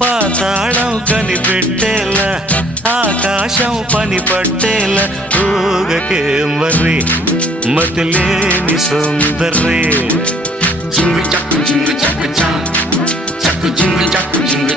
పాతాళం కనిపెట్టేలా ఆకాశం పని పట్టేలా ఊగకేం వర్రి మతిలేని సుందర్రి జింగు చక్కు జింగు చక్కు చా చక్కు జింగు చక్కు జింగు